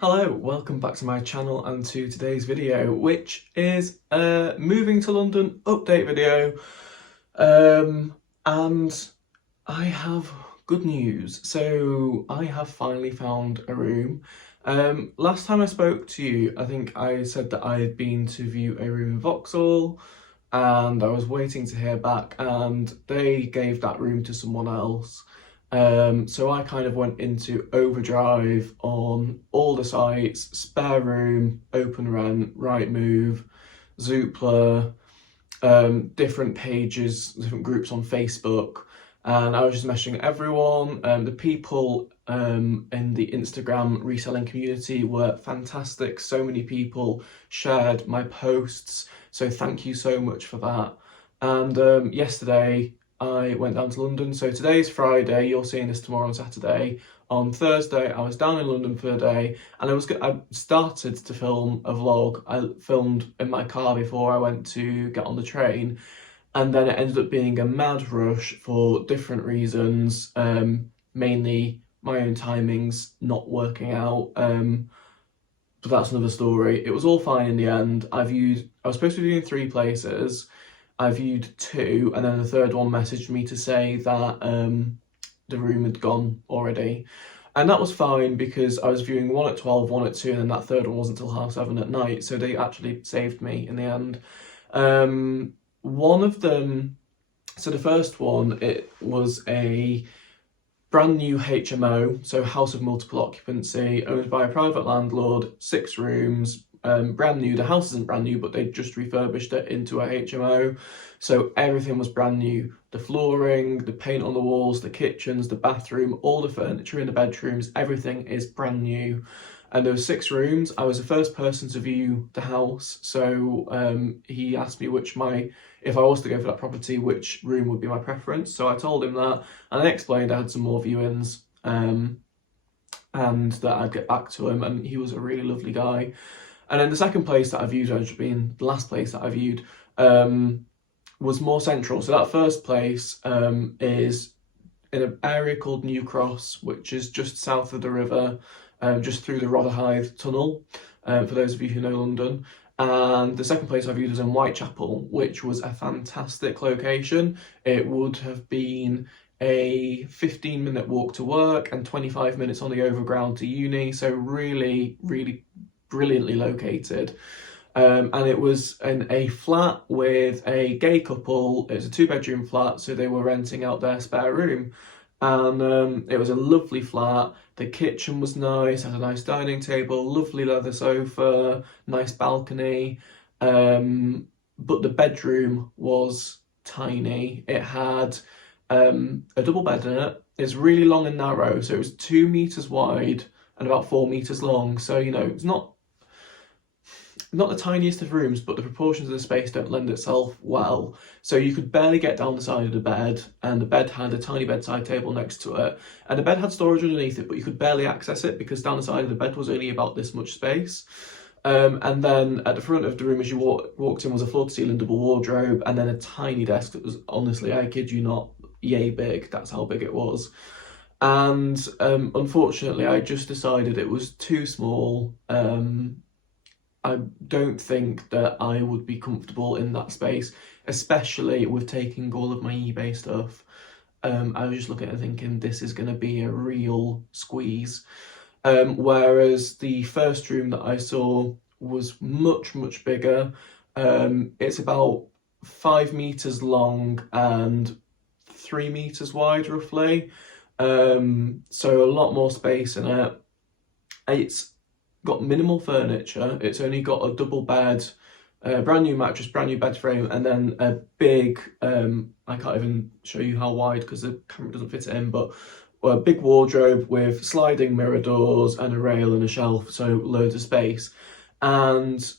Hello, welcome back to my channel and to today's video, which is a moving to London update video. And I have good news. So I have finally found a room. Last time I spoke to you, I think I said that I had been to view a room in Vauxhall and I was waiting to hear back, and they gave that room to someone else. So I kind of went into overdrive on all the sites: Spare Room, Open Rent, Rightmove, Zoopla, different pages, different groups on Facebook, and I was just messaging everyone. The people in the Instagram reselling community were fantastic. So many people shared my posts, so thank you so much for that. And yesterday I went down to London. So today's Friday, you're seeing this tomorrow on Saturday. On Thursday, I was down in London for the day, and I started to film a vlog. I filmed in my car before I went to get on the train, and then it ended up being a mad rush for different reasons, mainly my own timings not working out. But that's another story. It was all fine in the end. I was supposed to be viewing 3 places. I viewed 2, and then the third one messaged me to say that the room had gone already. And that was fine because I was viewing 1 at 12, 1 at 2, and then that third one wasn't until 7:30 at night, so they actually saved me in the end. One of them, so the first one, it was a brand new HMO, so house of multiple occupancy, owned by a private landlord, 6 rooms, brand new. The house isn't brand new, but they just refurbished it into a HMO, so everything was brand new. The flooring, the paint on the walls, the kitchens, the bathroom, all the furniture in the bedrooms, everything is brand new. And there were 6 rooms. I was the first person to view the house, so he asked me if I was to go for that property, which room would be my preference. So I told him that, and I explained I had some more viewings, and that I'd get back to him, and he was a really lovely guy. And then the second place that I viewed, which had been the last place that I viewed, was more central. So that first place is in an area called New Cross, which is just south of the river, just through the Rotherhithe Tunnel, for those of you who know London. And the second place I viewed was in Whitechapel, which was a fantastic location. It would have been a 15-minute walk to work and 25 minutes on the overground to uni, so really, really brilliantly located. And it was in a flat with a gay couple. It was a 2-bedroom flat, so they were renting out their spare room. And it was a lovely flat. The kitchen was nice, had a nice dining table, lovely leather sofa, nice balcony. But the bedroom was tiny. It had a double bed in it. It's really long and narrow, so it was 2 meters wide and about 4 meters long. So, you know, it's not the tiniest of rooms, but the proportions of the space don't lend itself well. So you could barely get down the side of the bed, and the bed had a tiny bedside table next to it, and the bed had storage underneath it, but you could barely access it because down the side of the bed was only about this much space. And then at the front of the room, as you walked in, was a floor-to-ceiling double wardrobe, and then a tiny desk that was, honestly, I kid you not, yay big. That's how big it was. And unfortunately, I just decided it was too small. I don't think that I would be comfortable in that space, especially with taking all of my eBay stuff. I was just looking at it thinking, this is going to be a real squeeze. Whereas the first room that I saw was much, much bigger. It's about 5 meters long and 3 meters wide, roughly. So a lot more space in it. It's got minimal furniture. It's only got a double bed, brand new mattress, brand new bed frame, and then a big, I can't even show you how wide because the camera doesn't fit it in, but a big wardrobe with sliding mirror doors and a rail and a shelf, so loads of space. And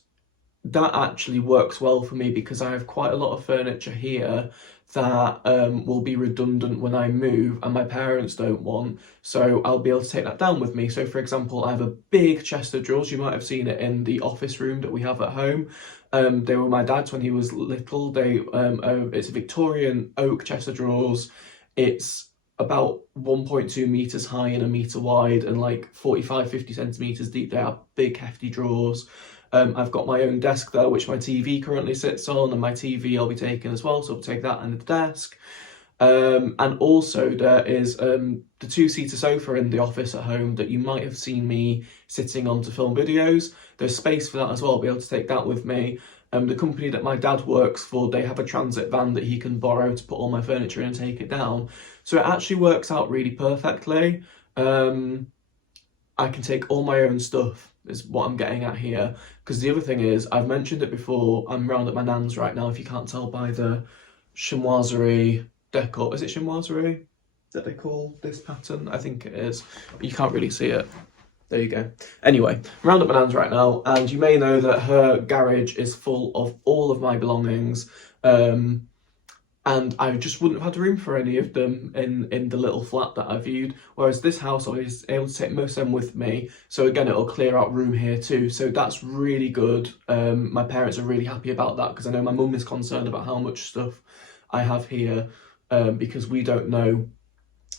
that actually works well for me because I have quite a lot of furniture here that will be redundant when I move, and my parents don't want, so I'll be able to take that down with me. So for example, I have a big chest of drawers. You might have seen it in the office room that we have at home. They were my dad's when he was little. It's a Victorian oak chest of drawers. It's about 1.2 meters high and a meter wide and like 45-50 centimeters deep. They are big hefty drawers. I've got my own desk there which my TV currently sits on, and my TV I'll be taking as well, so I'll take that and the desk. And also there is the two-seater sofa in the office at home that you might have seen me sitting on to film videos. There's space for that as well. I'll be able to take that with me. The company that my dad works for, they have a transit van that he can borrow to put all my furniture in and take it down. So it actually works out really perfectly. I can take all my own stuff, is what I'm getting at here. Because the other thing is, I've mentioned it before, I'm round at my nan's right now, if you can't tell by the chinoiserie decor. Is it chinoiserie that they call this pattern? I think it is. But you can't really see it. There you go. Anyway, I'm round at my nan's right now, and you may know that her garage is full of all of my belongings. And I just wouldn't have had room for any of them in the little flat that I viewed. Whereas this house, I was able to take most of them with me. So again, it'll clear out room here too. So that's really good. My parents are really happy about that, because I know my mum is concerned about how much stuff I have here, because we don't know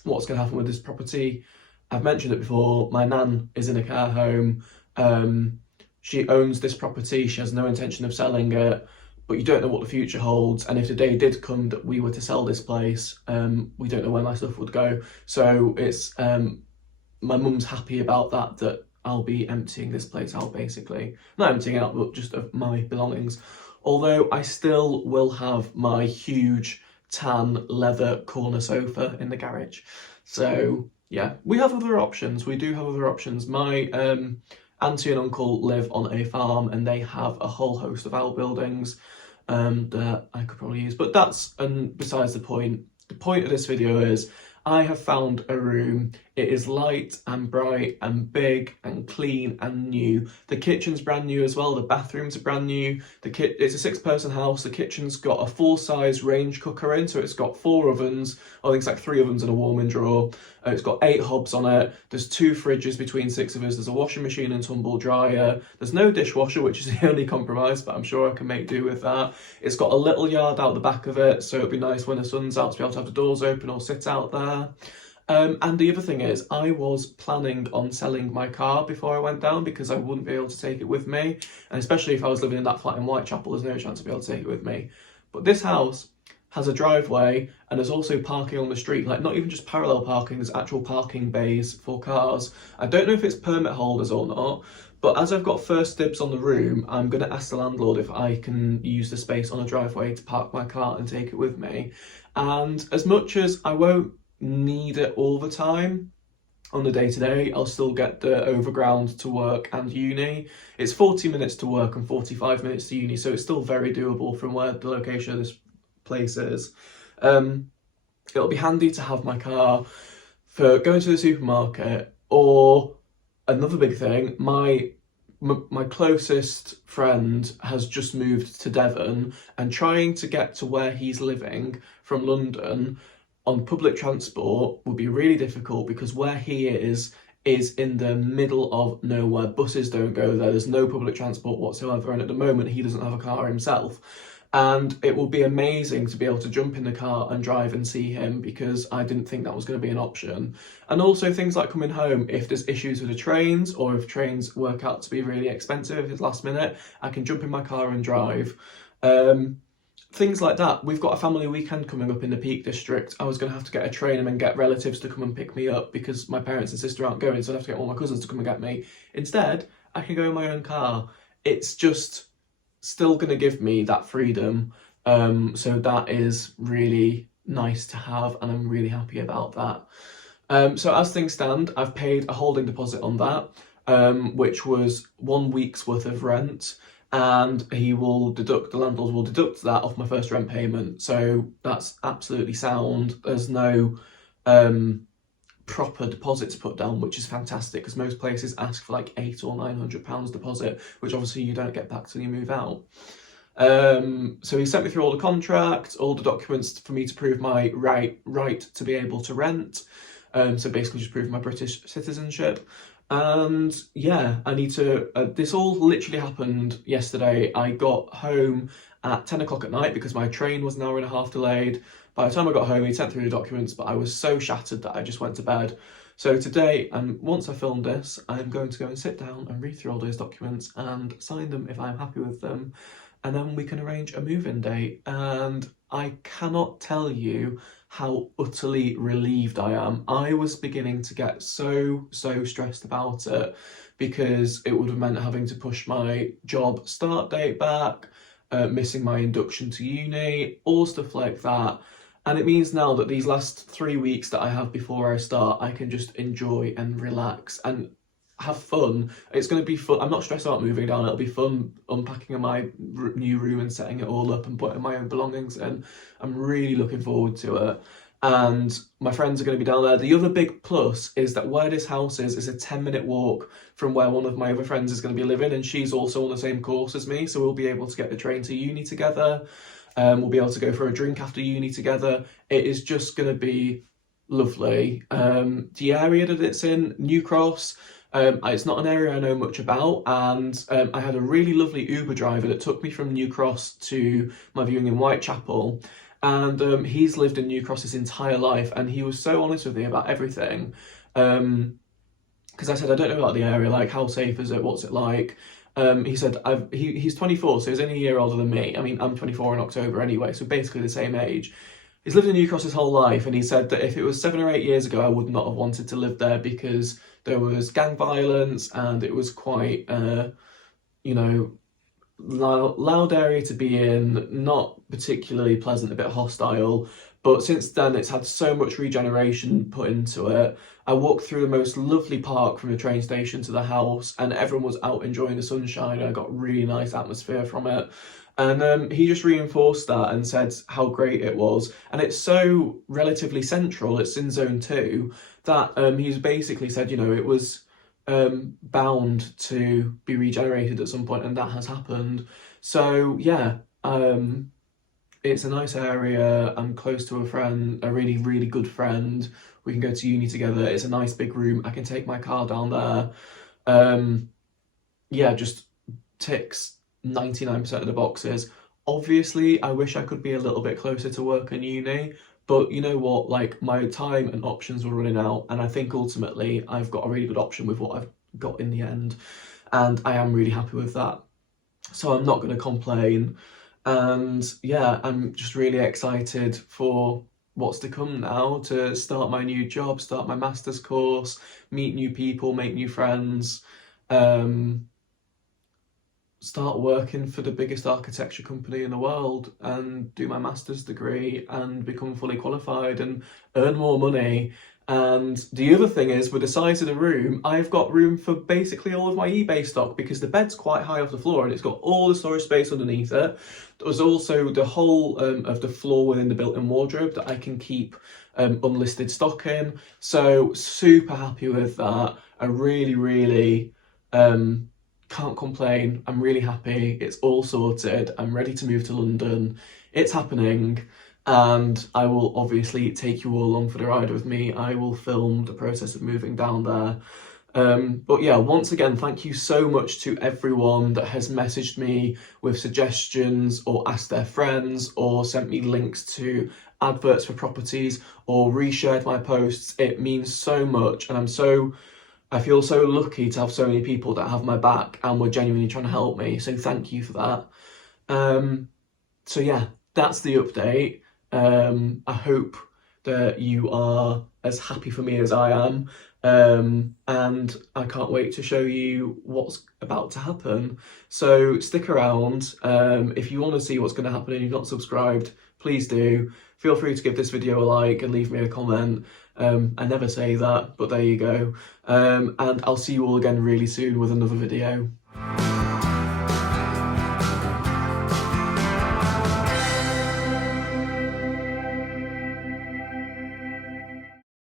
what's going to happen with this property. I've mentioned it before, my nan is in a care home. She owns this property. She has no intention of selling it. But you don't know what the future holds, and if the day did come that we were to sell this place, we don't know where my stuff would go. So it's my mum's happy about that I'll be emptying this place out, basically. Not emptying out, but just of my belongings. Although I still will have my huge tan leather corner sofa in the garage. So yeah, we have other options. We do have other options. My auntie and uncle live on a farm, and they have a whole host of outbuildings that I could probably use. But that's besides the point. The point of this video is I have found a room. It is light and bright and big and clean and new. The kitchen's brand new as well. The bathrooms are brand new. It's a 6-person house. The kitchen's got a full-size range cooker in, so it's got 4 ovens. I think it's like 3 ovens and a warming drawer. It's got 8 hobs on it. There's 2 fridges between 6 of us. There's a washing machine and tumble dryer. There's no dishwasher, which is the only compromise, but I'm sure I can make do with that. It's got a little yard out the back of it, so it'd be nice when the sun's out to be able to have the doors open or sit out there. And the other thing is, I was planning on selling my car before I went down, because I wouldn't be able to take it with me. And especially if I was living in that flat in Whitechapel, there's no chance I'd be able to take it with me. But this house has a driveway, and there's also parking on the street, like not even just parallel parking, there's actual parking bays for cars. I don't know if it's permit holders or not, but as I've got first dibs on the room, I'm going to ask the landlord if I can use the space on a driveway to park my car and take it with me. And as much as I won't need it all the time on the day-to-day, I'll still get the overground to work and uni. It's 40 minutes to work and 45 minutes to uni, so it's still very doable from where the location of this place is. It'll be handy to have my car for going to the supermarket, or another big thing, my closest friend has just moved to Devon, and trying to get to where he's living from London on public transport would be really difficult, because where he is in the middle of nowhere. Buses don't go there, there's no public transport whatsoever, and at the moment he doesn't have a car himself. And it will be amazing to be able to jump in the car and drive and see him, because I didn't think that was going to be an option. And also things like coming home, if there's issues with the trains, or if trains work out to be really expensive, if it's last minute, I can jump in my car and drive. Things like that. We've got a family weekend coming up in the Peak District. I was going to have to get a train and then get relatives to come and pick me up, because my parents and sister aren't going, so I'd have to get all my cousins to come and get me. Instead, I can go in my own car. It's just still going to give me that freedom, so that is really nice to have, and I'm really happy about that. So as things stand, I've paid a holding deposit on that, which was 1 week's worth of rent, and the landlord will deduct that off my first rent payment, so that's absolutely sound. There's no proper deposits put down, which is fantastic, because most places ask for like £800 or £900 deposit, which obviously you don't get back till you move out. So he sent me through all the contracts, all the documents for me to prove my right to be able to rent. So basically just prove my British citizenship. And yeah, I need to, this all literally happened yesterday. I got home at 10 o'clock at night because my train was an hour and a half delayed. By the time I got home, he sent through the documents, but I was so shattered that I just went to bed. So today, and once I filmed this, I'm going to go and sit down and read through all those documents and sign them if I'm happy with them. And then we can arrange a move-in date. And I cannot tell you how utterly relieved I am. I was beginning to get so stressed about it because it would have meant having to push my job start date back, missing my induction to uni, all stuff like that. And it means now that these last 3 weeks that I have before I start, I can just enjoy and relax and have fun. It's going to be fun. I'm not stressed about moving down. It'll be fun unpacking my new room and setting it all up and putting my own belongings in. I'm really looking forward to it. And my friends are going to be down there. The other big plus is that where this house is a 10-minute walk from where one of my other friends is going to be living, and she's also on the same course as me, so we'll be able to get the train to uni together. We'll be able to go for a drink after uni together. It is just going to be lovely. The area that it's in, New Cross, it's not an area I know much about, and I had a really lovely Uber driver that took me from New Cross to my viewing in Whitechapel, and he's lived in New Cross his entire life, and he was so honest with me about everything. Because I said, I don't know about the area, like how safe is it, what's it like? He said, he's 24, so he's only a year older than me. I mean, I'm 24 in October anyway, so basically the same age. He's lived in New Cross his whole life, and he said that if it was 7 or 8 years ago, I would not have wanted to live there because there was gang violence and it was quite, you know, loud area to be in, not particularly pleasant, a bit hostile. But since then, it's had so much regeneration put into it. I walked through the most lovely park from the train station to the house, and everyone was out enjoying the sunshine. I got really nice atmosphere from it. And he just reinforced that and said how great it was. And it's so relatively central, it's in zone 2, that he's basically said, you know, it was bound to be regenerated at some point, and that has happened. So yeah, it's a nice area. I'm close to a friend, a really good friend. We can go to uni together. It's a nice big room. I can take my car down there. Yeah, just ticks 99% of the boxes. Obviously, I wish I could be a little bit closer to work and uni, but you know what, like my time and options were running out, and I think ultimately I've got a really good option with what I've got in the end, and I am really happy with that. So I'm not going to complain. And yeah, I'm just really excited for what's to come now, to start my new job, start my master's course, meet new people, make new friends, start working for the biggest architecture company in the world and do my master's degree and become fully qualified and earn more money. And the other thing is, with the size of the room, I've got room for basically all of my eBay stock because the bed's quite high off the floor and it's got all the storage space underneath it. There's also the whole of the floor within the built-in wardrobe that I can keep unlisted stock in. So super happy with that. I really can't complain. I'm really happy. It's all sorted. I'm ready to move to London. It's happening. And I will obviously take you all along for the ride with me. I will film the process of moving down there. But yeah, once again, thank you so much to everyone that has messaged me with suggestions or asked their friends or sent me links to adverts for properties or reshared my posts. It means so much, and I feel so lucky to have so many people that have my back and were genuinely trying to help me. So thank you for that. So yeah, that's the update. I hope that you are as happy for me as I am, and I can't wait to show you what's about to happen. So stick around. If you want to see what's going to happen and you've not subscribed, please do. Feel free to give this video a like and leave me a comment. I never say that, but there you go. And I'll see you all again really soon with another video.